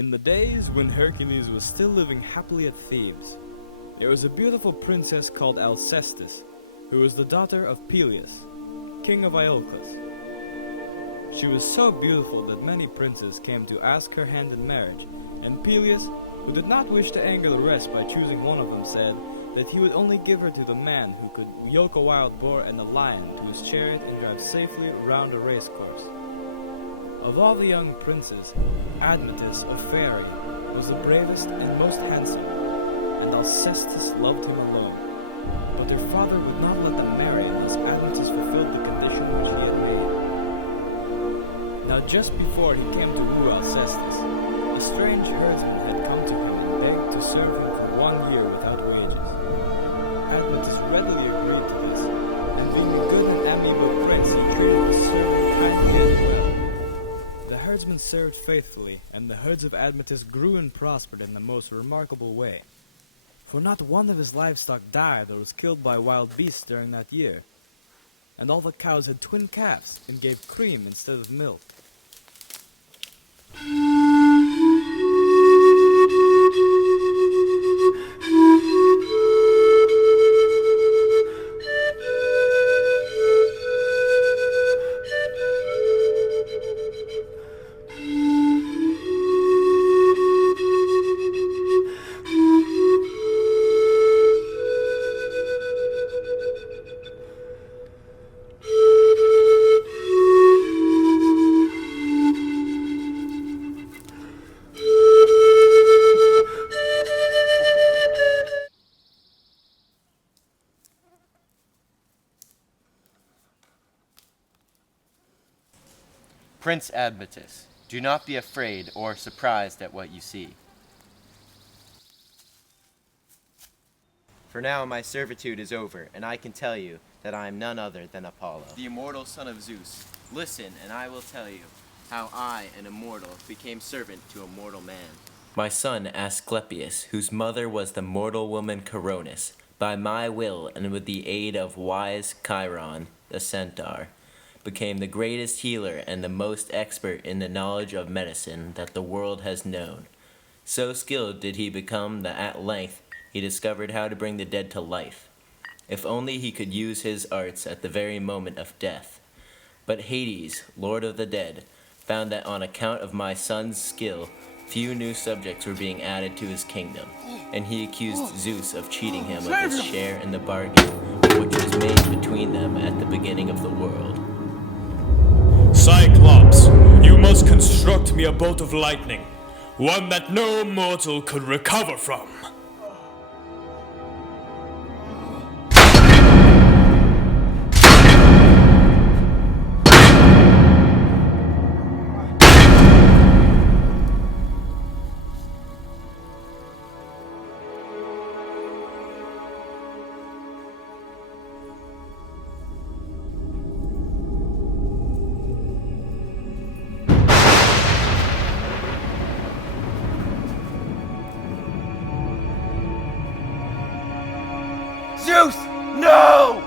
In the days when Hercules was still living happily at Thebes, there was a beautiful princess called Alcestis, who was the daughter of Peleus, king of Iolcus. She was so beautiful that many princes came to ask her hand in marriage, and Peleus, who did not wish to anger the rest by choosing one of them, said that he would only give her to the man who could yoke a wild boar and a lion to his chariot and drive safely around a racecourse. Of all the young princes, Admetus of Phaeae was the bravest and most handsome, and Alcestis loved him alone. But their father would not let them marry unless Admetus fulfilled the condition which he had made. Now just before he came to woo Alcestis, a strange herdsman had come to him and begged to serve him for 1 year without wages. Admetus readily agreed to this, and being a good and amiable prince, he treated the servant kindly and well. The herdsman served faithfully, and the herds of Admetus grew and prospered in the most remarkable way. For not one of his livestock died or was killed by wild beasts during that year, and all the cows had twin calves and gave cream instead of milk. Prince Admetus, do not be afraid or surprised at what you see. For now my servitude is over, and I can tell you that I am none other than Apollo, the immortal son of Zeus. Listen, and I will tell you how I, an immortal, became servant to a mortal man. My son Asclepius, whose mother was the mortal woman Coronis, by my will and with the aid of wise Chiron, the centaur, became the greatest healer and the most expert in the knowledge of medicine that the world has known. So skilled did he become that at length he discovered how to bring the dead to life, if only he could use his arts at the very moment of death. But Hades, lord of the dead, found that on account of my son's skill, few new subjects were being added to his kingdom, and he accused Zeus of cheating him of his share in the bargain which was made between them at the beginning of the world. Cyclops, you must construct me a bolt of lightning, one that no mortal could recover from. Zeus! No!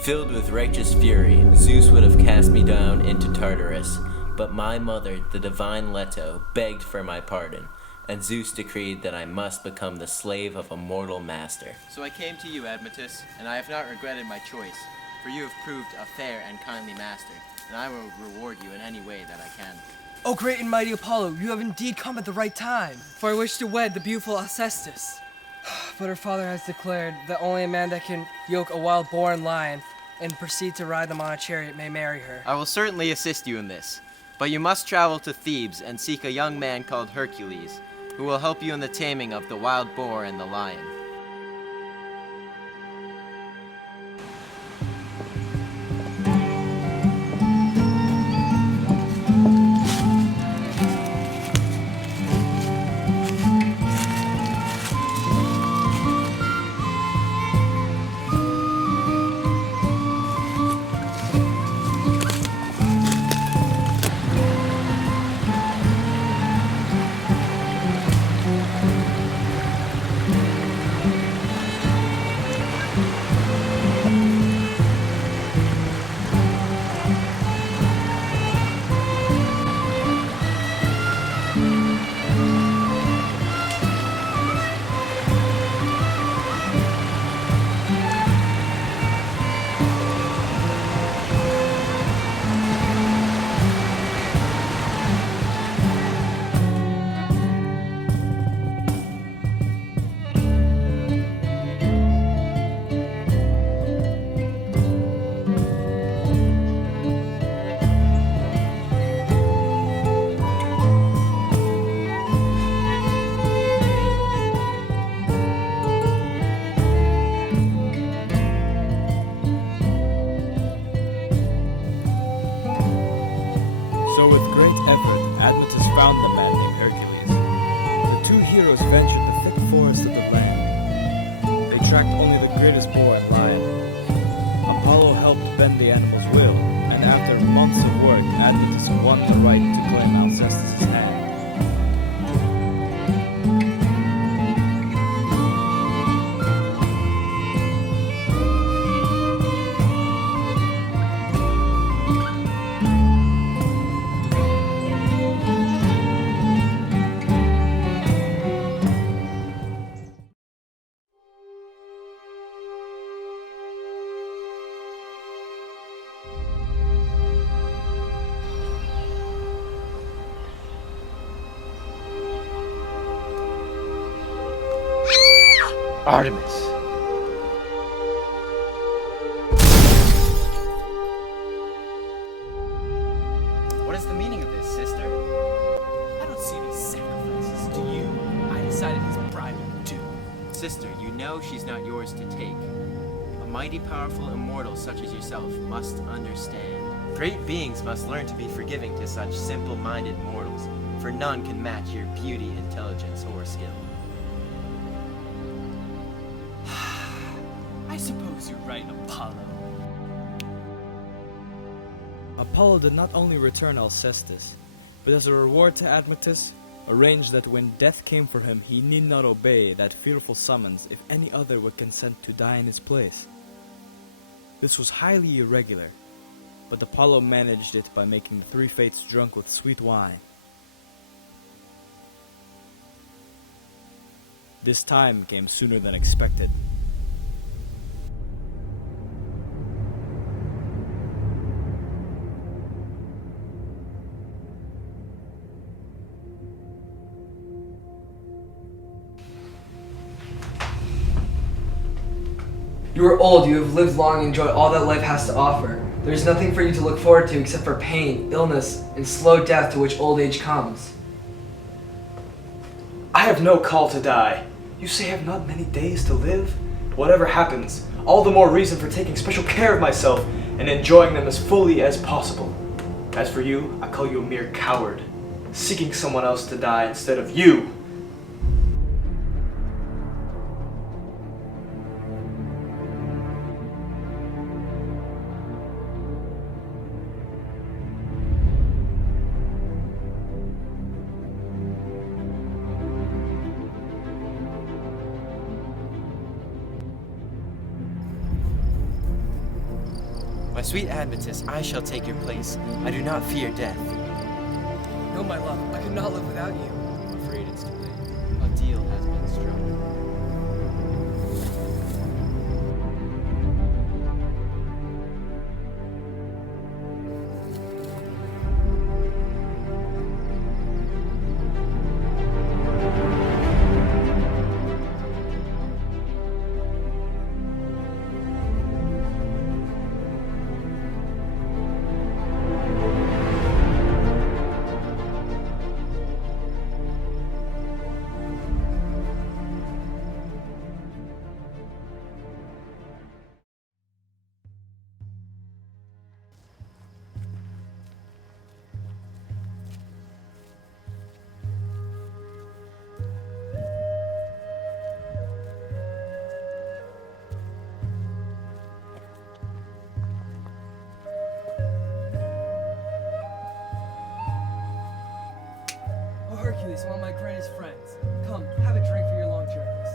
Filled with righteous fury, Zeus would have cast me down into Tartarus, but my mother, the divine Leto, begged for my pardon, and Zeus decreed that I must become the slave of a mortal master. So I came to you, Admetus, and I have not regretted my choice, for you have proved a fair and kindly master, and I will reward you in any way that I can. O great and mighty Apollo, you have indeed come at the right time, for I wish to wed the beautiful Alcestis. But her father has declared that only a man that can yoke a wild boar and lion and proceed to ride them on a chariot may marry her. I will certainly assist you in this, but you must travel to Thebes and seek a young man called Hercules, who will help you in the taming of the wild boar and the lion. two heroes ventured the thick forest of the land. They tracked only the greatest boar and lion. Apollo helped bend the animal's will, and after months of work, Admetus won the right to claim Alcestis' hand. Artemis. What is the meaning of this, sister? I don't see any sacrifices, do you? I decided his bride would do. Sister, you know she's not yours to take. A mighty powerful immortal such as yourself must understand. Great beings must learn to be forgiving to such simple-minded mortals, for none can match your beauty, intelligence, or skill. I suppose you're right, Apollo. Apollo did not only return Alcestis, but as a reward to Admetus, arranged that when death came for him, he need not obey that fearful summons if any other would consent to die in his place. This was highly irregular, but Apollo managed it by making the three fates drunk with sweet wine. This time came sooner than expected. You are old, you have lived long and enjoyed all that life has to offer. There is nothing for you to look forward to except for pain, illness, and slow death to which old age comes. I have no call to die. You say I have not many days to live? Whatever happens, all the more reason for taking special care of myself and enjoying them as fully as possible. As for you, I call you a mere coward, seeking someone else to die instead of you. My sweet Admetus, I shall take your place. I do not fear death. No, my love, I could not live without you. I'm afraid it's too late. A deal has been struck. Oh, Hercules, one of my greatest friends. Come, have a drink for your long journeys.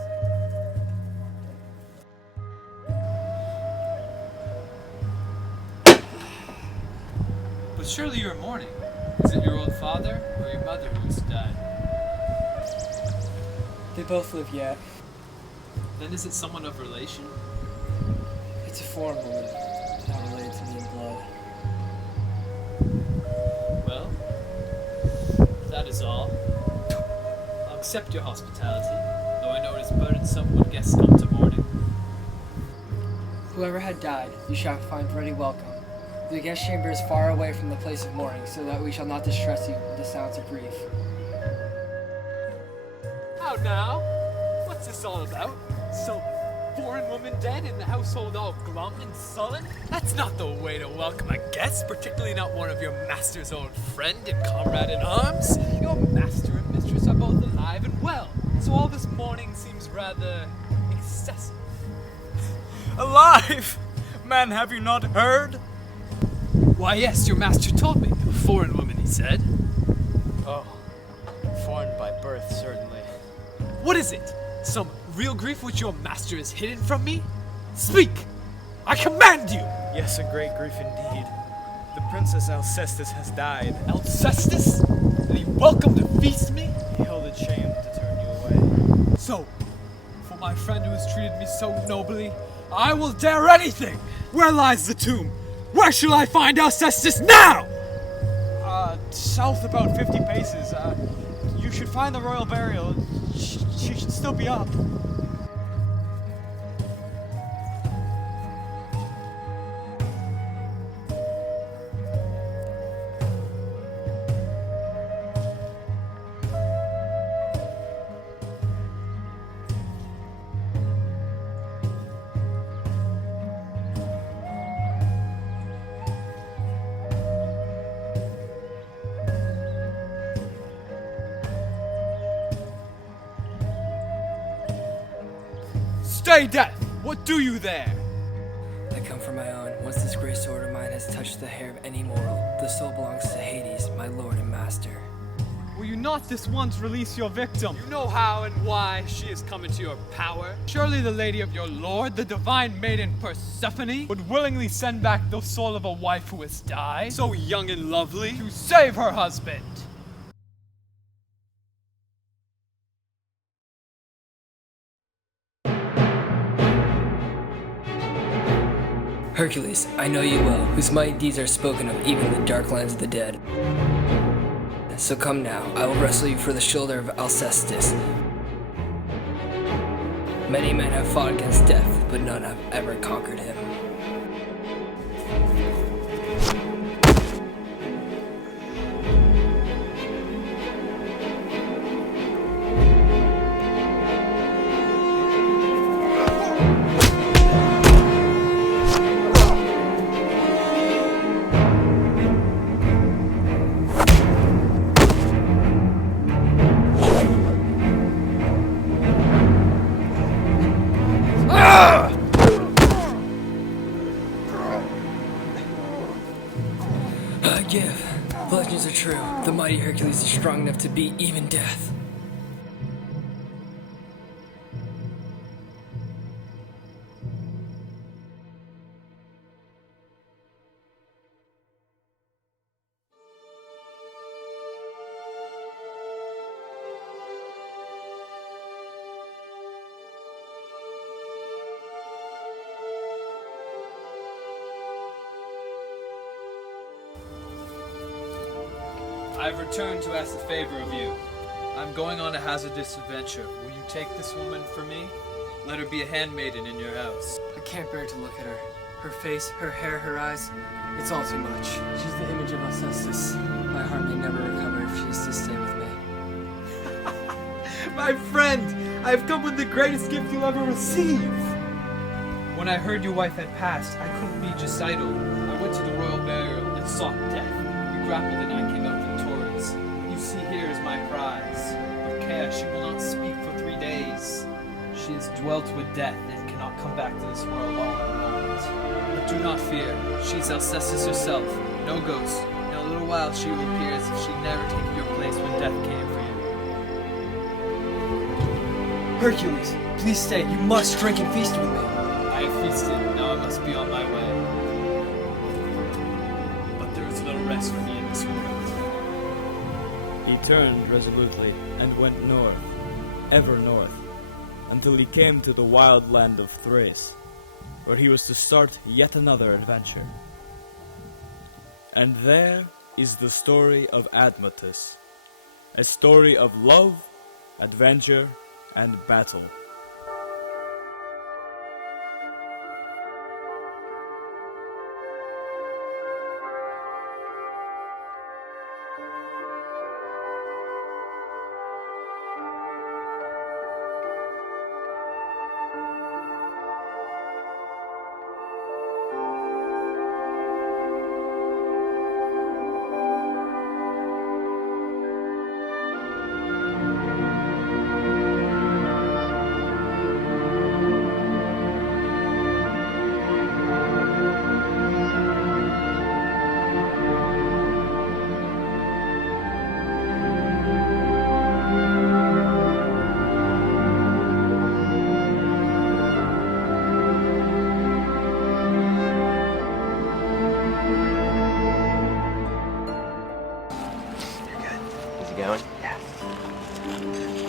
But surely you're mourning. Is it your old father or your mother who has died? They both live yet. Then is it someone of relation? It's a foreign woman, not related to me in blood. Well, if that is all. I'll accept your hospitality, though I know it is burdensome when guests come to mourning. Whoever had died, you shall find ready welcome. The guest chamber is far away from the place of mourning, so that we shall not distress you with the sounds of grief. How now? What's this all about? Some foreign woman dead and the household all glum and sullen? That's not the way to welcome a guest, particularly not one of your master's old friend and comrade in arms. Your master and mistress are both alive and well. So all this mourning seems rather excessive. Alive! Man, have you not heard? Why, yes, your master told me. A foreign woman, he said. Oh, foreign by birth, certainly. What is it? Some real grief which your master has hidden from me? Speak! I command you! Yes, a great grief indeed. The Princess Alcestis has died. Alcestis? And he welcome to feast me? He held it shame to turn you away. So, for my friend who has treated me so nobly, I will dare anything! Where lies the tomb? Where shall I find Alcestis now? South about 50 paces. You should find the royal burial. She should still be up. Stay, Death! What do you there? I come for my own. Once this great sword of mine has touched the hair of any mortal, the soul belongs to Hades, my lord and master. Will you not this once release your victim? You know how and why she has come into your power. Surely the lady of your lord, the divine maiden Persephone, would willingly send back the soul of a wife who has died, so young and lovely, to save her husband. Hercules, I know you well, whose mighty deeds are spoken of even in the dark lands of the dead. So come now, I will wrestle you for the shoulder of Alcestis. Many men have fought against death, but none have ever conquered him. The legends are true. The mighty Hercules is strong enough to beat even death. I've returned to ask a favor of you. I'm going on a hazardous adventure. Will you take this woman for me? Let her be a handmaiden in your house. I can't bear to look at her. Her face, her hair, her eyes. It's all too much. She's the image of Alcestis. My heart may never recover if she is to stay with me. My friend, I've come with the greatest gift you'll ever receive. When I heard your wife had passed, I couldn't be just idle. I went to the royal burial and sought death. We grappled and I came out victorious. You see here is my prize. Of care, she will not speak for 3 days. She has dwelt with death and cannot come back to this world all in a moment. But do not fear, she is Alcestis herself, no ghost. In a little while she will appear as if she'd never taken your place when death came for you. Hercules, please stay. You must drink and feast with me. I have feasted, now I must be on my way. But there is little rest for me in this world. He turned resolutely and went north, ever north, until he came to the wild land of Thrace, where he was to start yet another adventure. And there is the story of Admetus, a story of love, adventure, and battle.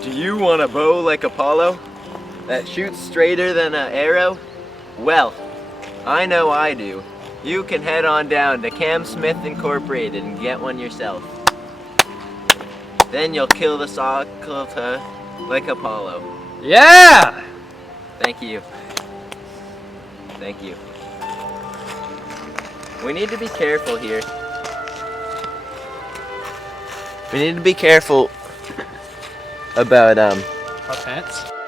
Do you want a bow like Apollo that shoots straighter than an arrow? Well, I know I do. You can head on down to Cam Smith Incorporated and get one yourself. Then you'll kill the Socleta like Apollo. Yeah! Thank you. Thank you. We need to be careful here. We need to be careful about Our pants?